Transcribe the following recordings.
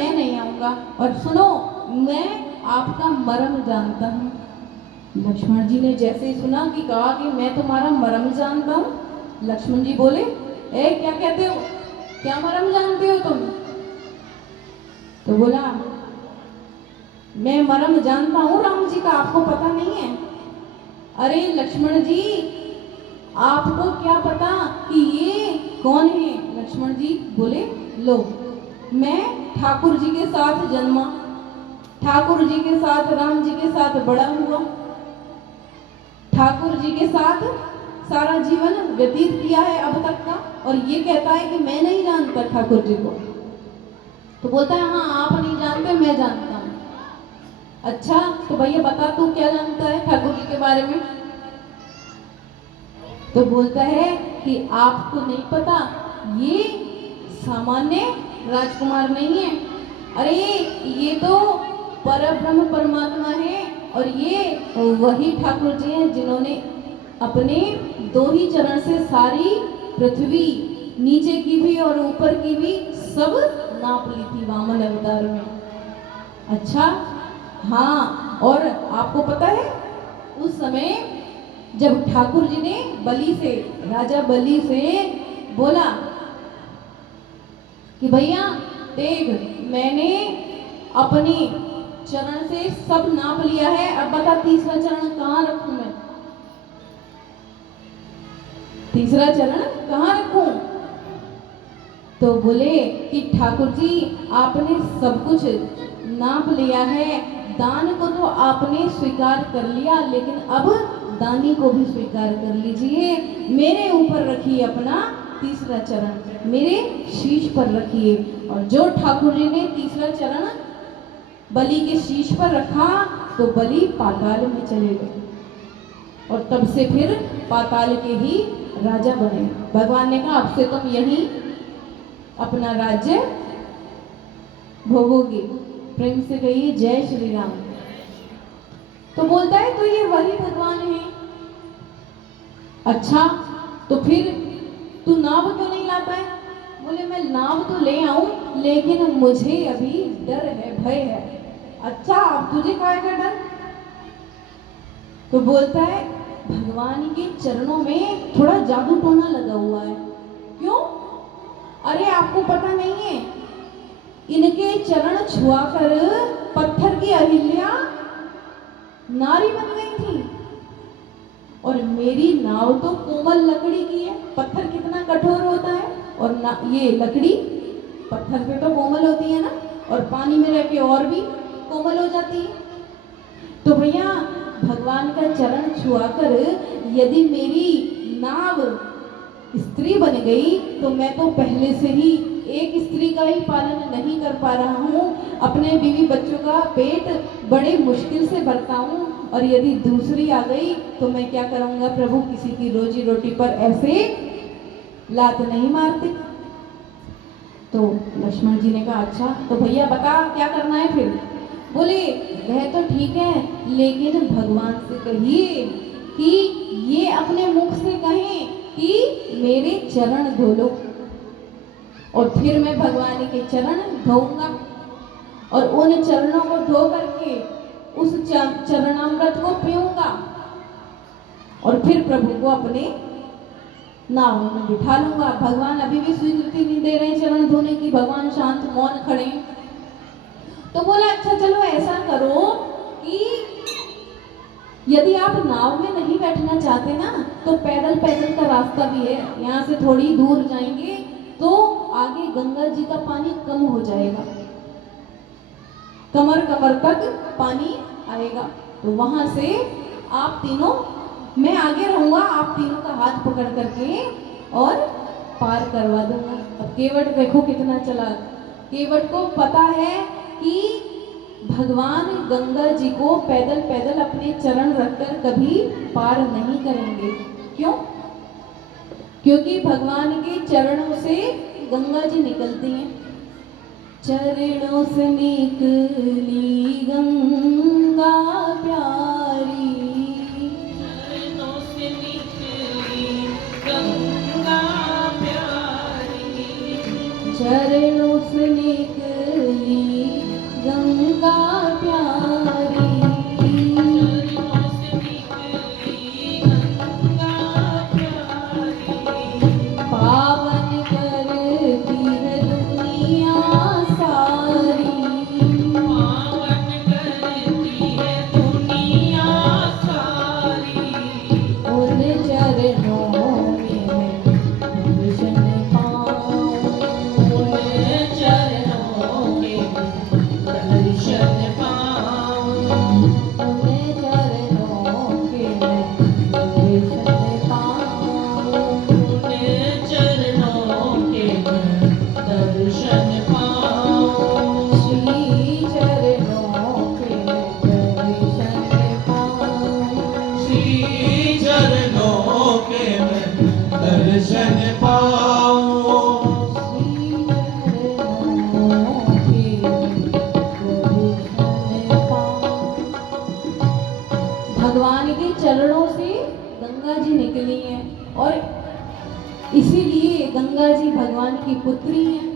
मैं नहीं आऊंगा। और सुनो, मैं आपका मर्म जानता हूँ। लक्ष्मण जी ने जैसे ही सुना कि कहा कि मैं तुम्हारा मर्म जानता हूँ, लक्ष्मण जी बोले, ए क्या कहते हो, क्या मर्म जानते हो तुम? तो बोला, मैं मर्म जानता हूँ राम जी का, आपको पता नहीं है? अरे लक्ष्मण जी, आपको क्या पता कि ये कौन है? लक्ष्मण जी बोले, लो, मैं ठाकुर जी के साथ जन्मा, ठाकुर जी के साथ, राम जी के साथ बड़ा हुआ, ठाकुर जी के साथ सारा जीवन व्यतीत किया है अब तक का, और ये कहता है कि मैं नहीं जानता ठाकुर जी को। तो बोलता है, हाँ आप नहीं जानते, मैं जानता हूँ। अच्छा तो भैया बता, तू क्या जानता है ठाकुर जी के बारे में? तो बोलता है कि आपको नहीं पता, ये सामान्य राजकुमार नहीं है, अरे ये तो परब्रह्म परमात्मा है, और ये वही ठाकुर जी हैं जिन्होंने अपने 2 ही चरण से सारी पृथ्वी, नीचे की भी और ऊपर की भी, सब नाप ली थी वामन अवतार में। अच्छा हाँ, और आपको पता है उस समय जब ठाकुर जी ने बलि से, राजा बलि से बोला कि भैया देख, मैंने अपनी चरण से सब नाप लिया है, अब बता तीसरा चरण कहाँ रखूं मैं? तीसरा चरण कहाँ रखूं? तो बोले कि ठाकुर जी आपने सब कुछ नाप लिया है, दान को तो आपने स्वीकार कर लिया, लेकिन अब दानी को भी स्वीकार कर लीजिए, मेरे ऊपर रखिए अपना तीसरा चरण, मेरे शीश पर रखिए। और जो ठाकुर जी ने तीसरा चरण बलि के शीश पर रखा तो बलि पाताल में चले गए, और तब से फिर पाताल के ही राजा बने। भगवान ने कहा, अब से तुम यहीं अपना राज्य भोगोगे। प्रेम से कहिए जय श्री राम। तो बोलता है, तो ये वही भगवान है। अच्छा तो फिर तू नाव क्यों नहीं लाता है? बोले, मैं नाव तो ले आऊं, लेकिन मुझे अभी डर है, भय है। अच्छा अब तुझे काय का डर? तो बोलता है, भगवान के चरणों में थोड़ा जादू टोना लगा हुआ है। क्यों? अरे आपको पता नहीं है, इनके चरण छुआकर पत्थर की अहिल्या नारी बन गई थी, और मेरी नाव तो कोमल लकड़ी की है। पत्थर कितना कठोर होता है, और ये लकड़ी पत्थर पे तो कोमल होती है ना, और पानी में रह के और भी कोमल हो जाती है। तो भैया भगवान का चरण छुआकर यदि मेरी नाव स्त्री बन गई, तो मैं तो पहले से ही एक स्त्री का ही पालन नहीं कर पा रहा हूँ, अपने बीवी बच्चों का पेट बड़े मुश्किल से भरता हूँ, और यदि दूसरी आ गई तो मैं क्या करूँगा प्रभु? किसी की रोजी रोटी पर ऐसे लात नहीं मारते। तो लक्ष्मण जी ने कहा, अच्छा तो भैया बता क्या करना है फिर? बोले, वह तो ठीक है, लेकिन भगवान से कहिए कि ये अपने मुख से कहें कि मेरे चरण धो लो, और फिर मैं भगवान के चरण धोऊंगा, और उन चरणों को धो करके उस चरणामृत को पीऊंगा, और फिर प्रभु को अपने नाव में बिठा लूंगा। भगवान अभी भी स्वीकृति नहीं दे रहे चरण धोने की, भगवान शांत मौन खड़े। तो बोला, अच्छा चलो ऐसा करो कि यदि आप नाव में नहीं बैठना चाहते ना, तो पैदल पैदल का रास्ता भी है, यहाँ से थोड़ी दूर जाएंगे तो आगे गंगा जी का पानी कम हो जाएगा, कमर कमर तक पानी आएगा, तो वहां से आप तीनों, मैं आगे रहूंगा, आप तीनों का हाथ पकड़ करके और पार करवा दूंगा। अब केवट देखो कितना चला, केवट को पता है कि भगवान गंगा जी को पैदल पैदल अपने चरण रखकर कभी पार नहीं करेंगे। क्यों? क्योंकि भगवान के चरणों से गंगा जी निकलती हैं। चरणों से निकली गंगा प्यारी, चरणों से निकली गंगा प्यारी, चरणों से निकली और इसीलिए गंगा जी भगवान की पुत्री हैं।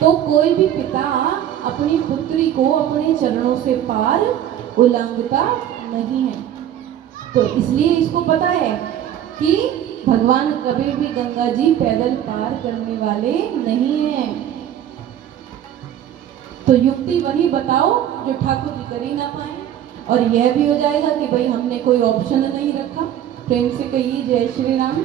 तो कोई भी पिता अपनी पुत्री को अपने चरणों से पार उल्लंघता नहीं है। तो इसलिए इसको पता है कि भगवान कभी भी गंगा जी पैदल पार करने वाले नहीं हैं। तो युक्ति वही बताओ जो ठाकुर जी कर ही ना पाए, और यह भी हो जाएगा कि भाई हमने कोई ऑप्शन नहीं रखा। प्रेम से कहिए जय श्री राम।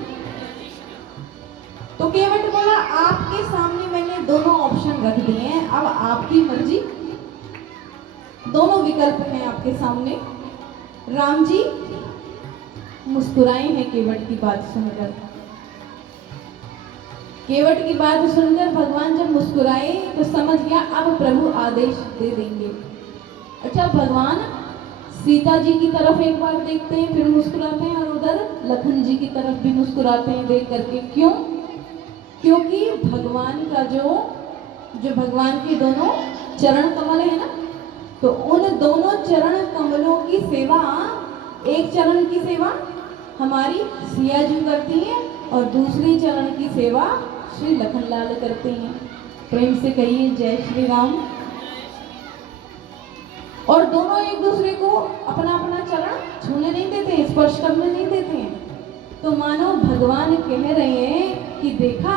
तो केवट बोला आपके सामने मैंने दोनों ऑप्शन रख दिए हैं, अब आपकी मर्जी। दोनों विकल्प हैं आपके सामने। राम जी मुस्कुराए हैं केवट की बात सुनकर। केवट की बात सुनकर भगवान जब मुस्कुराए तो समझ गया अब प्रभु आदेश दे देंगे। अच्छा, भगवान सीता जी की तरफ एक बार देखते हैं, फिर मुस्कुराते हैं, और उधर लखन जी की तरफ भी मुस्कुराते हैं देख करके। क्यों? क्योंकि भगवान का जो भगवान के दोनों चरण कमल है ना, तो उन दोनों चरण कमलों की सेवा, एक चरण की सेवा हमारी सिया जी करती हैं और दूसरी चरण की सेवा श्री लखनलाल करते हैं। प्रेम से कहिए जय श्री राम। और दोनों एक दूसरे को अपना अपना चरण छूने नहीं देते, स्पर्श करने नहीं देते हैं। तो मानो भगवान कह रहे हैं कि देखा,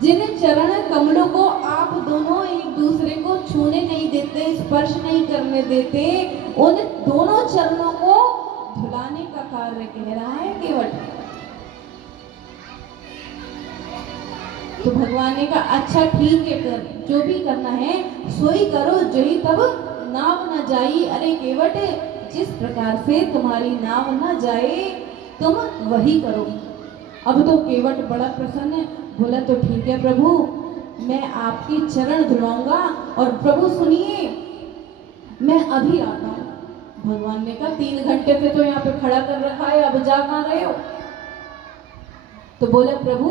जिन चरण कमलों को आप दोनों एक दूसरे को छूने नहीं देते, स्पर्श नहीं करने देते, उन दोनों चरणों को धुलाने का कार्य कह रहा है केवट। तो भगवान ने कहा अच्छा ठीक है, कर जो भी करना है सोई करो, जोई तब नाव न जाई। अरे केवट, जिस प्रकार से तुम्हारी नाव न जाए तुम वही करो। अब तो केवट बड़ा प्रसन्न है, बोला तो ठीक है प्रभु, मैं आपकी चरण धुलाऊंगा। और प्रभु सुनिए, मैं अभी आता हूँ। भगवान ने कहा 3 घंटे से तो यहाँ पे खड़ा कर रखा है, अब जा कहाँ रहे हो? तो बोला प्रभु